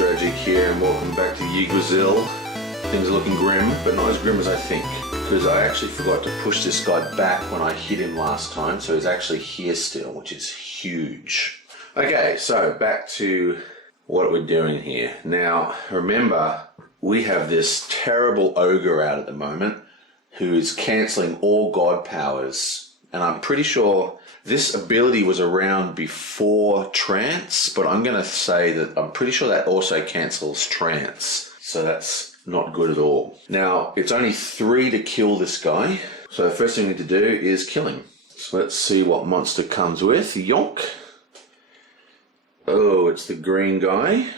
Tragic here, and welcome back to Yggdrasil. Things are looking grim, but not as grim as I think, because I actually forgot to push this guy back when I hit him last time, so he's actually here still, which is huge. Okay, so back to what we're doing here. Now, remember, we have this terrible ogre out at the moment who is cancelling all god powers, and I'm pretty sure this ability was around before trance, but I'm going to say that I'm pretty sure that also cancels trance, so that's not good at all. Now, it's only 3 to kill this guy, so the first thing we need to do is kill him. So let's see what monster comes with. Yonk. Oh, it's the green guy.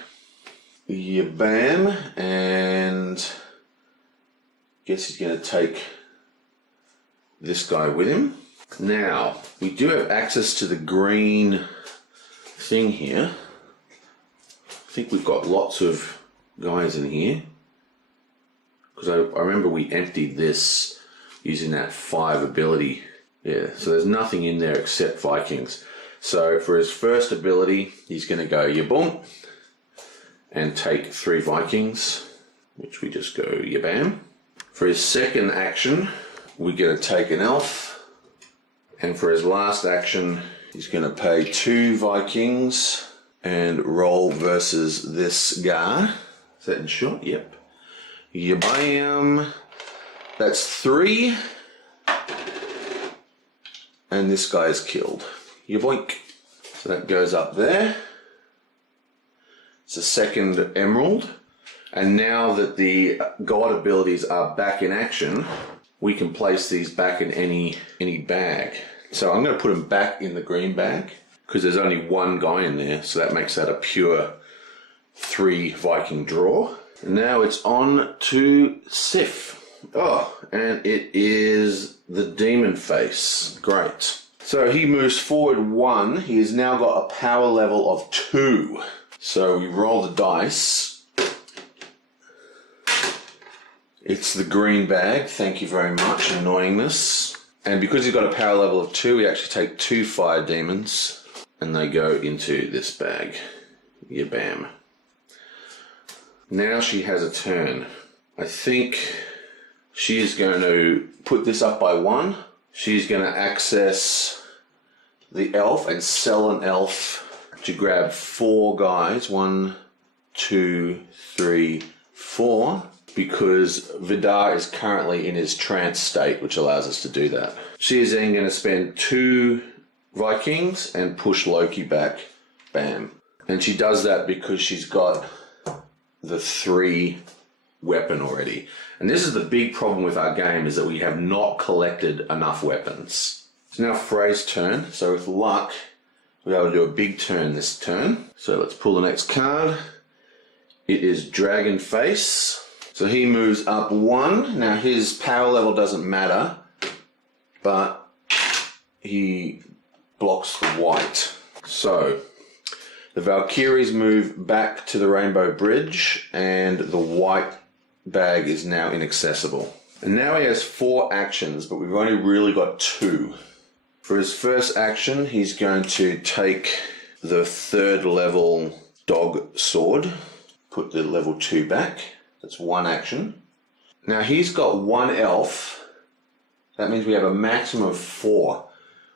Yeah, bam. And guess he's going to take this guy with him. Now, we do have access to the green thing here. I think we've got lots of guys in here, because I remember we emptied this using that 5 ability. Yeah, so there's nothing in there except Vikings. So for his first ability, he's going to go yaboom and take 3 Vikings, which we just go yabam. For his second action, we're going to take an elf. And for his last action, he's going to pay 2 Vikings and roll versus this guy. Is that in short? Yep. Yabam. That's 3. And this guy is killed. Yaboink. So that goes up there. It's a second emerald. And now that the god abilities are back in action, we can place these back in any bag. So I'm going to put them back in the green bag, because there's only 1 guy in there, so that makes that a pure 3 Viking draw. And now it's on to Sif. Oh, and it is the demon face. Great. So he moves forward 1. He has now got a power level of 2. So we roll the dice. It's the green bag. Thank you very much, annoyingness. And because he's got a power level of 2, we actually take 2 fire demons and they go into this bag. Yeah, bam. Now she has a turn. I think she is going to put this up by 1. She's going to access the elf and sell an elf to grab 4 guys. 1, 2, 3, 4. Because Vidar is currently in his trance state, which allows us to do that. She is then going to spend 2 Vikings and push Loki back. Bam. And she does that because she's got the 3 weapon already. And this is the big problem with our game, is that we have not collected enough weapons. It's now Frey's turn, so with luck, we're able to do a big turn this turn. So let's pull the next card. It is Dragon Face. So he moves up 1. Now his power level doesn't matter, but he blocks the white. So the Valkyries move back to the Rainbow Bridge, and the white bag is now inaccessible. And now he has 4 actions, but we've only really got 2. For his first action, he's going to take the 3rd level dog sword, put the level 2 back. That's 1 action. Now he's got 1 elf. That means we have a maximum of 4,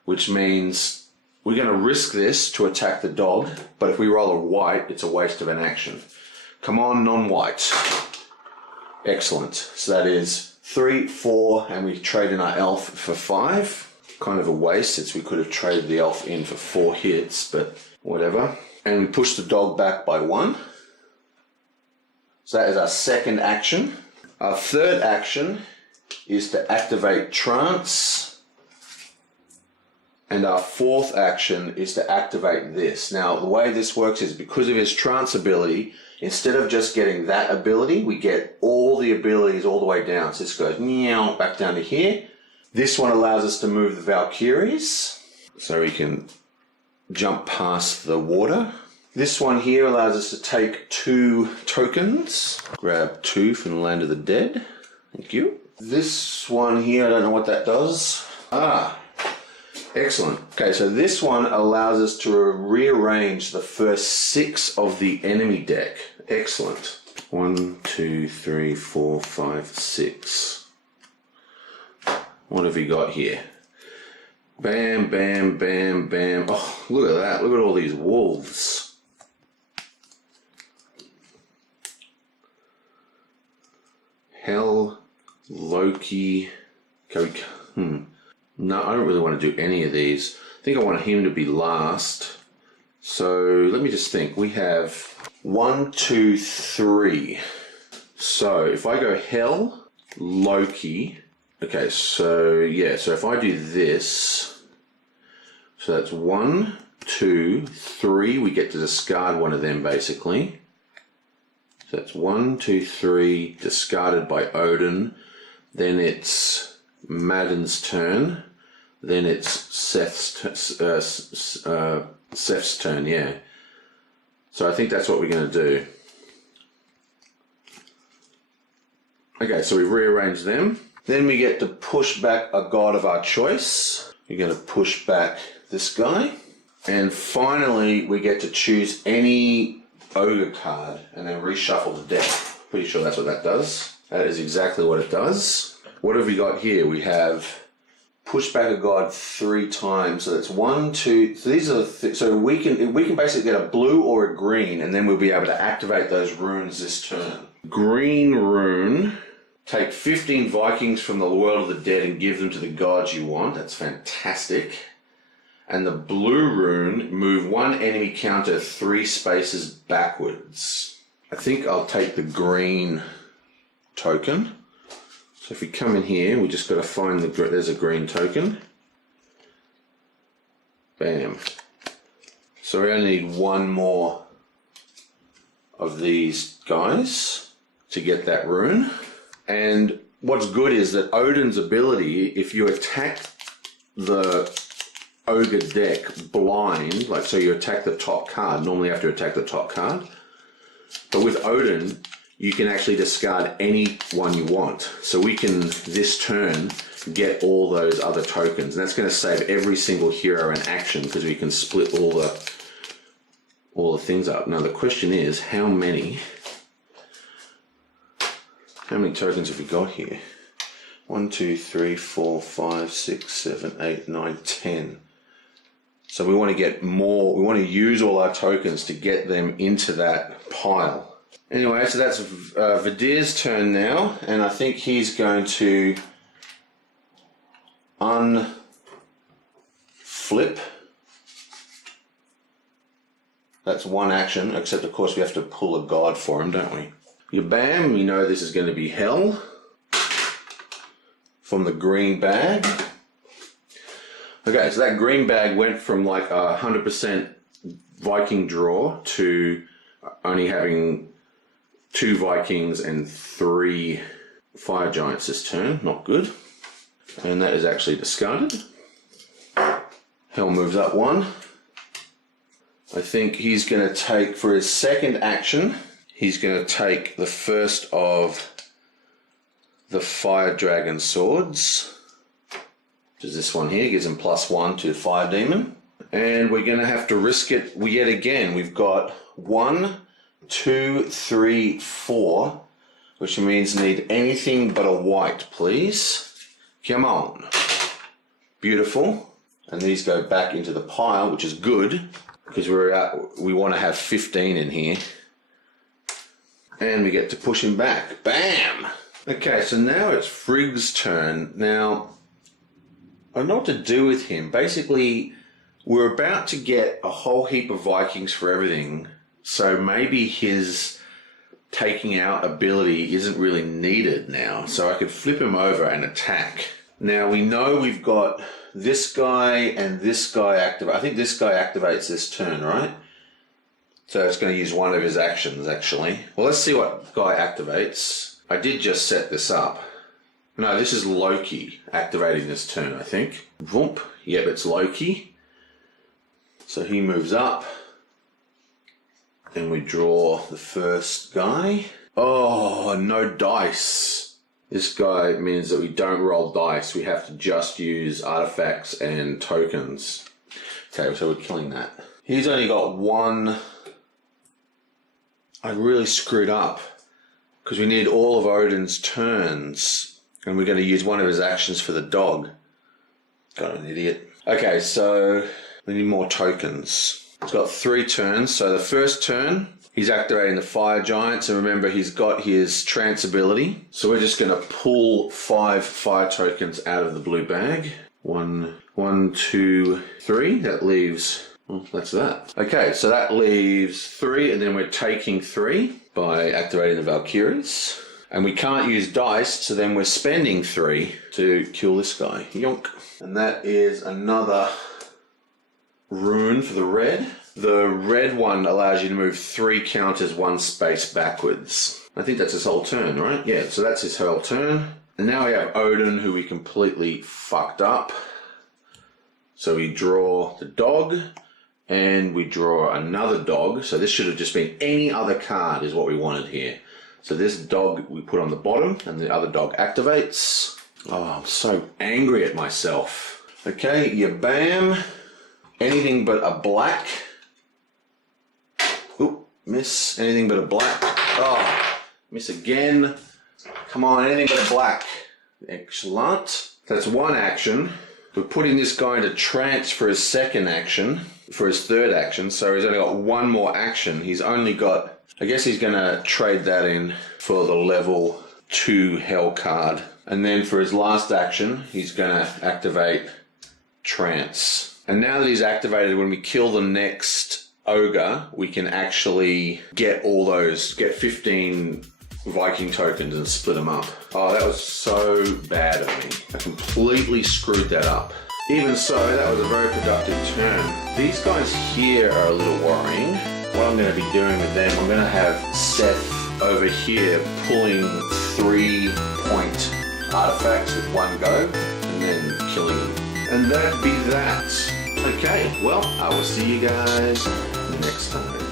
which means we're going to risk this to attack the dog, but if we roll a white, it's a waste of an action. Come on, non-white. Excellent. So that is 3, 4, and we trade in our elf for 5. Kind of a waste, since we could have traded the elf in for 4 hits, but whatever. And we push the dog back by 1. So that is our second action. Our third action is to activate trance. And our fourth action is to activate this. Now, the way this works is because of his trance ability, instead of just getting that ability, we get all the abilities all the way down. So this goes meow back down to here. This one allows us to move the Valkyries, so we can jump past the water. This one here allows us to take 2 tokens. Grab 2 from the Land of the Dead. Thank you. This one here, I don't know what that does. Excellent. Okay, so this one allows us to rearrange the first 6 of the enemy deck. Excellent. 1, 2, 3, 4, 5, 6. What have we got here? Bam, bam, bam, bam. Oh, look at that. Look at all these wolves. Hell, Loki. No, I don't really want to do any of these. I think I want him to be last. So let me just think. We have 1, 2, 3. So if I go Hell, Loki. Okay, so yeah, so if I do this, so that's 1, 2, 3. We get to discard one of them basically. So that's 1, 2, 3, discarded by Odin. Then it's Madden's turn. Then it's Seth's turn, yeah. So I think that's what we're going to do. Okay, so we've rearranged them. Then we get to push back a god of our choice. We're going to push back this guy. And finally, we get to choose any ogre card and then reshuffle the deck. Pretty sure that's what that does. That is exactly what it does. What have we got here? We have push back a god 3 times. So that's 1, 2. So these are so we can basically get a blue or a green, and then we'll be able to activate those runes this turn. Green rune. Take 15 Vikings from the world of the dead and give them to the gods you want. That's fantastic. And the blue rune, move 1 enemy counter 3 spaces backwards. I think I'll take the green token. So if we come in here, we just got to find there's a green token. Bam. So we only need 1 more of these guys to get that rune. And what's good is that Odin's ability, if you attack the ogre deck blind, like so you attack the top card, normally you have to attack the top card. But with Odin, you can actually discard any one you want. So we can, this turn, get all those other tokens. And that's going to save every single hero in action because we can split all the things up. Now the question is, how many tokens have we got here? 1, 2, 3, 4, 5, 6, 7, 8, 9, 10. So we want to get more, we want to use all our tokens to get them into that pile. Anyway, so that's Vidir's turn now, and I think he's going to unflip. That's one action, except of course we have to pull a god for him, don't we? Bam, we know this is going to be Hell from the green bag. Okay, so that green bag went from like 100% Viking draw to only having 2 Vikings and 3 Fire Giants this turn. Not good. And that is actually discarded. Hell moves up 1. I think he's going to take, for his second action, he's going to take the first of the Fire Dragon Swords. Which is this one here, gives him +1 to Fire Demon. And we're going to have to risk it yet again. We've got 1, 2, 3, 4, which means need anything but a white, please. Come on. Beautiful. And these go back into the pile, which is good, because we want to have 15 in here. And we get to push him back. Bam! Okay, so now it's Frigg's turn. Now, I don't know what to do with him. Basically, we're about to get a whole heap of Vikings for everything, so maybe his taking out ability isn't really needed now. So I could flip him over and attack. Now we know we've got this guy and this guy activate. I think this guy activates this turn, right? So it's going to use one of his actions, actually. Well, let's see what guy activates. I did just set this up. No, this is Loki activating this turn, I think. Voomp. Yep, it's Loki. So he moves up. Then we draw the first guy. Oh, no dice. This guy means that we don't roll dice. We have to just use artifacts and tokens. Okay, so we're killing that. He's only got 1 I really screwed up because we need all of Odin's turns and we're going to use one of his actions for the dog. God, an idiot. Okay, so we need more tokens. He's got 3 turns. So the first turn, he's activating the fire giants, and remember he's got his trance ability. So we're just going to pull 5 fire tokens out of the blue bag. 1, 2, 3. That leaves... well, that's that. Okay, so that leaves 3, and then we're taking 3 by activating the Valkyries. And we can't use dice, so then we're spending 3 to kill this guy. Yonk. And that is another rune for the red. The red one allows you to move 3 counters 1 space backwards. I think that's his whole turn, right? Yeah, so that's his whole turn. And now we have Odin, who we completely fucked up. So we draw the dog, and we draw another dog. So this should have just been any other card is what we wanted here. So this dog we put on the bottom, and the other dog activates. Oh, I'm so angry at myself. Okay, you bam. Anything but a black. Oop, miss. Anything but a black. Oh, miss again. Come on, anything but a black. Excellent. That's 1 action. We're putting this guy into trance for his second action, for his third action, so he's only got 1 more action. He's only got, I guess he's going to trade that in for the level 2 hell card. And then for his last action, he's going to activate trance. And now that he's activated, when we kill the next ogre, we can actually get all those, get 15 Viking tokens and split them up. Oh, that was so bad of me. I completely screwed that up. Even so, that was a very productive turn. These guys here are a little worrying. What I'm going to be doing with them, I'm going to have Seth over here pulling 3-point artifacts with 1 go and then killing them. And that'd be that. Okay, well, I will see you guys next time.